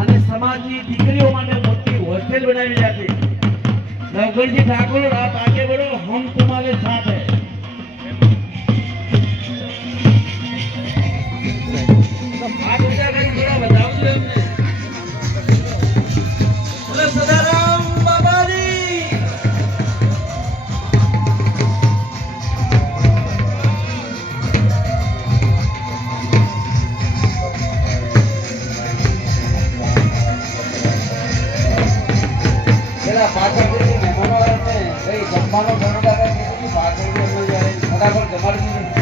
અને સમાજની દીકરીઓ માટે મોટી હોસ્ટેલ બનાવી છે। નવગણજી ઠાકોર આપ આગે बढ़ो, हम तुम्हारे साथ हैं। आप ऊंचा करी थोड़ा बताओ जी हमने। बोले सदाराम बाबा जी। પેલા પાછળ જે મહેમાનો આવે છે ભાઈ જમવાનો ઘણો લાગે છે કે પાછળ ફટાફટ જમાડી દીધું।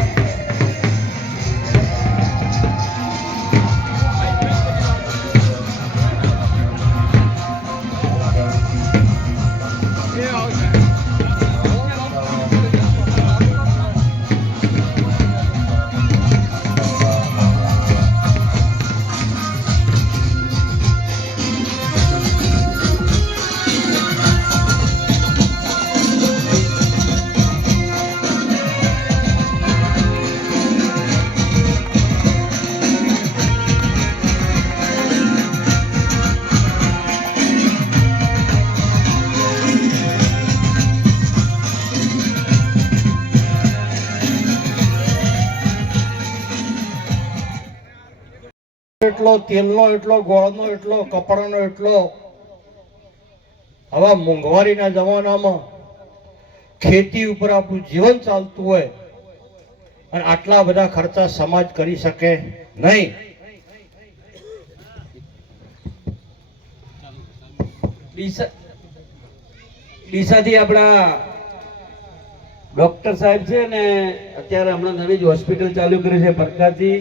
એટલો તેલનો એટલો ગોળનો એટલો કપડાનો એટલો આવા મોંઘવારીના જમાનામાં ખેતી ઉપર આપણું જીવન ચાલતું હોય અને આટલા બધા ખર્ચા સમાજ કરી શકે નહીં। ડીસાથી આપણા ડોક્ટર સાહેબ છે ને અત્યારે હમણાં નવી જ હોસ્પિટલ ચાલુ કરી છે પ્રકાશજી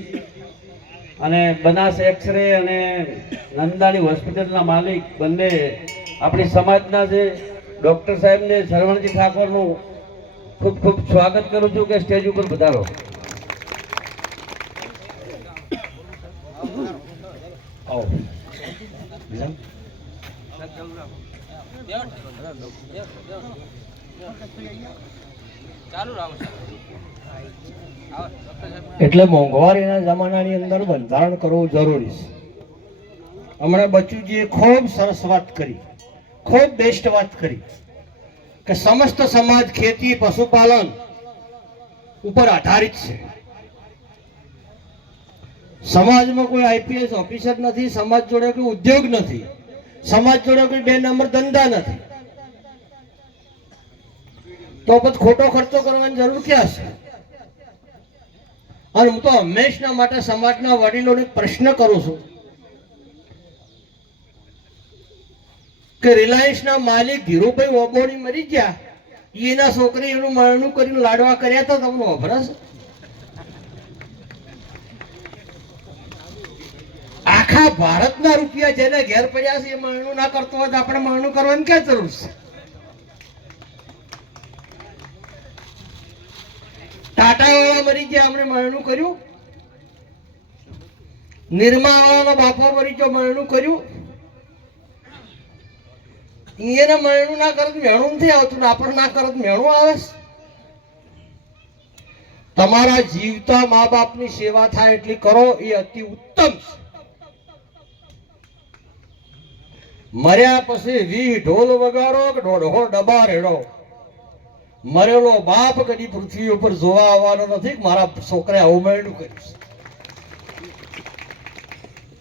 અને બનાસ એક્સરે અને નંદાણી હોસ્પિટલના માલિક બંને આપણી સમાજના છે। ડોક્ટર સાહેબને શરવણજી ઠાકોરનું ખૂબ ખૂબ સ્વાગત કરું છું કે સ્ટેજ ઉપર પધારો। એટલે મોંઘવારીના જમાનાની અંદર બંધારણ કરવું જરૂરી છે। હમણાં બચુજીએ ખૂબ સરસ વાત કરી, ખૂબ બેસ્ટ વાત કરી કે સમસ્ત સમાજ ખેતી પશુપાલન ઉપર આધારિત છે। સમાજમાં કોઈ આઈપીએસ ઓફિસર નથી, સમાજ જોડે કોઈ ઉદ્યોગ નથી, સમાજ જોડે કોઈ બે નંબર ધંધા નથી, તો પછી ખોટો ખર્ચો કરવાની જરૂર ક્યાં છે? અને હું તો હંમેશના માટે સમાજના વડીલોને પ્રશ્ન કરું છું કે રિલાયન્સના માલિક ધીરુભાઈ ઓબોણી મરી ગયા, એના છોકરી એનું મરણું કરીને લાડવા કર્યા તો તમને વભરાશે? આખા ભારતના રૂપિયા જેને ઘેર પડ્યા છે એ મરણું ના કરતો હોય તો આપણે મરણું કરવાની ક્યાં જરૂર છે? ટાટા વાળા મરી ગયા, આપણે મરણું કર્યું? નિર્મા વાળાનો બાપો મરી ગયો, મરણું કર્યું? એને મરણું ના કરત મેણું નથી આવતું ને આપણે ના કરત મેણું આવે? તમારા જીવતા મા બાપની સેવા થાય એટલી કરો એ અતિ ઉત્તમ છે। મર્યા પછી 20 ઢોલ વગાડો કે 1.5 ડબ્બા રેડો, મરેલો બાપ કદી પૃથ્વી ઉપર જોવા આવવાનો નથી મારા છોકરાએ આવું મરણું કર્યું।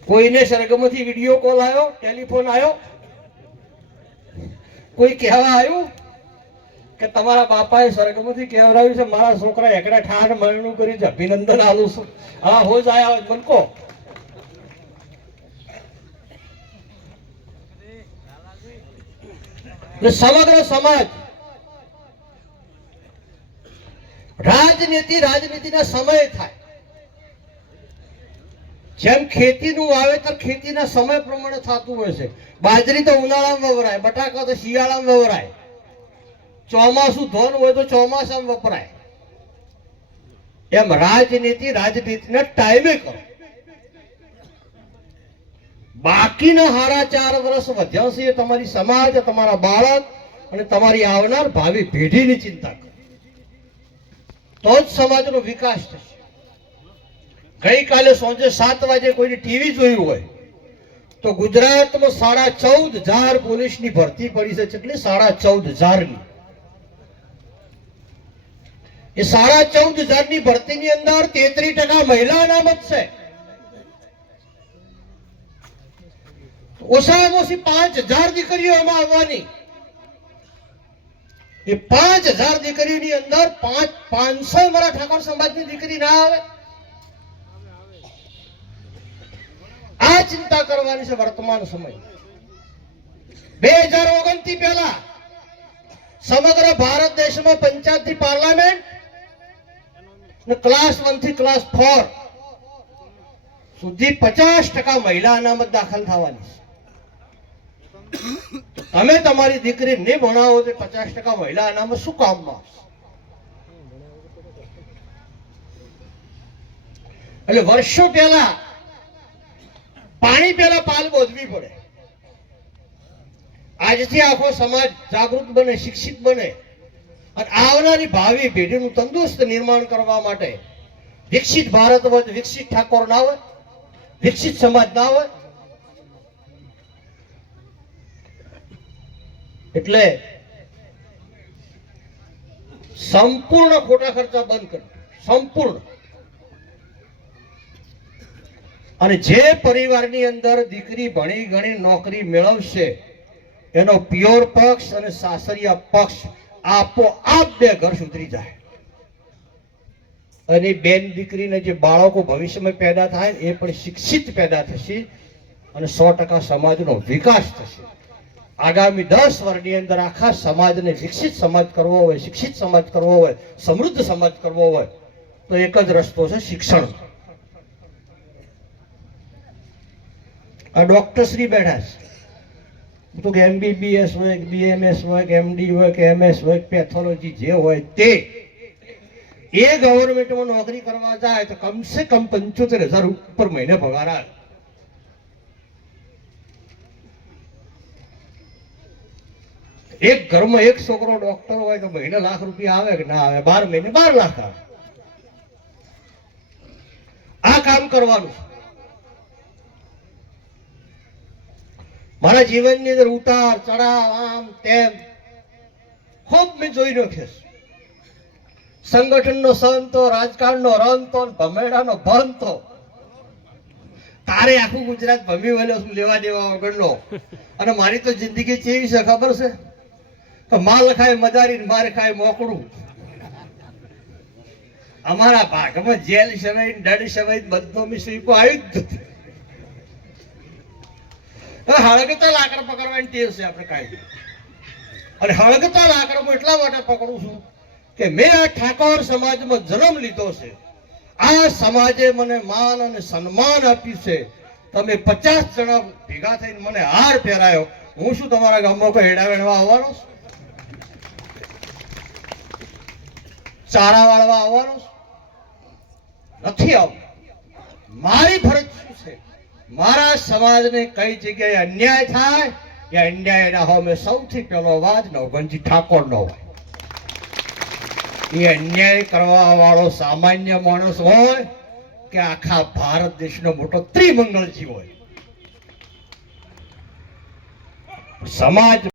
કોઈને સ્વર્ગમાંથી વિડીયો કોલ આવ્યો, ટેલિફોન આવ્યો, કોઈ કહેવા આવ્યું કે તમારા બાપાએ સ્વર્ગમાંથી કહેવરાવ્યું છે મારા છોકરા એકડા ઠાઠ મરણું કર્યું છે, અભિનંદન આલું છું? હા હો જ આયા મને કહો। સમગ્ર સમાજ રાજનીતિના સમય થાય, જેમ ખેતીનું વાવેતર ખેતીના સમય પ્રમાણે થતું હોય છે। બાજરી તો ઉનાળામાં વવરાય, બટાકા તો શિયાળામાં વવરાય, ચોમાસું ધોન હોય તો ચોમાસામાં વપરાય, એમ રાજનીતિના ટાઈમે કરો। બાકીના 4.5 વર્ષ વધ્યા છે એ તમારી સમાજ, તમારા બાળક અને તમારી આવનાર ભાવિ પેઢીની ચિંતા કરો, તો જ સમાજનો વિકાસ થશે। ગઈકાલે સાંજે 7 વાગે કોઈને ટીવી જોયું હોય તો ગુજરાતમાં 14,500 પોલીસની ભરતી પડી છે. કેટલી? 14,500 ની. એ 14,500 ની ભરતીની અંદર 33% મહિલા અનામત છે. ઓછામાં ઓછી 5,000 દીકરીઓ એમાં આવવાની. એ 5,000 દીકરીઓની અંદર 500 મારા ઠાકોર સમાજની દીકરી ના આવે. આ ચિંતા કરવાની છે વર્તમાન સમય. 2029 થી પહેલા સમગ્ર ભારત દેશમાં પંચાયતથી પાર્લામેન્ટ ને ક્લાસ 1 થી ક્લાસ 4 સુધી 50% મહિલા અનામત દાખલ થવાની છે. તમે તમારી દીકરી નહીં ભણાવો તો 50% મહિલા અનામત શું કામમાં? એટલે વર્ષો પહેલા પાણી પહેલા પાલ બોધવી પડે. આજથી આખો સમાજ જાગૃત બને, શિક્ષિત બને અને આવનારી ભાવિ પેઢીનું તંદુરસ્ત નિર્માણ કરવા માટે વિકસિત ભારત હોય, વિકસિત ઠાકોર ના હોય, વિકસિત સમાજ ના હોય. એટલે સંપૂર્ણ ખોટા ખર્ચા બંધ કરો, સંપૂર્ણ. અને જે પરિવારની અંદર દીકરી ભણી ગણી નોકરી મેળવશે એનો પિયોર પક્ષ અને સાસરિયા પક્ષ આપોઆપ બે ઘર સુધરી જાય. અને બેન દીકરીને જે બાળકો ભવિષ્યમાં પેદા થાય એ પણ શિક્ષિત પેદા થશે અને 100% સમાજનો વિકાસ થશે. આગામી 10 વર્ષની અંદર આખા સમાજને વિકસિત સમાજ કરવો હોય, શિક્ષિત સમાજ કરવો હોય, સમૃદ્ધ સમાજ કરવો હોય તો એક જ રસ્તો છે શિક્ષણ. આ ડોક્ટર શ્રી બેઠા છે તો કે MBBS હોય, BMS હોય, MD હોય કે MS હોય, પેથોલોજી જે હોય તે એ ગવર્મેન્ટમાં નોકરી કરવા જાય તો કમસે કમ 75,000 ઉપર મહિને પગાર આવે. એક ઘરમાં એક છોકરો ડોક્ટર હોય તો મહિને લાખ રૂપિયા આવે કે ના આવે? 12 મહિને 12 લાખ આવે. આ કામ કરવાનું. મારા જીવનની અંદર ઉતાર ચઢાવ આમ તેમ ખૂબ મેં જોઈ નાખ્યો. સંગઠનનો સંતો, રાજકારણનો રંતો, ભમેડાનો ભંતો. તારે આખું ગુજરાત ભમી વળ્યો છું લેવા દેવા વગરનો. અને મારી તો જિંદગી કેવી છે ખબર છે? તો માલ ખાય મદારી, માર ખાય મોકળું. અમારા ભાગમાં જેલ સવાય, દડ સવાય બધો મેં સ્વીકો આવ્યું જ નથી. હળગતા લાકડા પકડવાની ટેવ છે આપણે કાંઈ. અને હળગતા લાકડા એટલા માટે પકડું છું કે મેં આ ઠાકોર સમાજમાં જન્મ લીધો છે. આ સમાજે મને માન અને સન્માન આપ્યું છે. તમે 50 જણા ભેગા થઈને મને હાર પહેરાયો. હું શું તમારા ગામમાં કોઈ હેડા વેણવા આવવાનો છું? ચારા વાળવા આવવાનો છું? નથી આવતો. મારી ફરજ શું છે? મારા સમાજને કઈ જગ્યાએ અન્યાય થાય એ અન્યાયના હોમે સૌથી પહેલો અવાજ નવગણજી ઠાકોરનો હોય. એ અન્યાય કરવા વાળો સામાન્ય માણસ હોય કે આખા ભારત દેશનો મોટો ત્રિમંગલજી હોય. સમાજ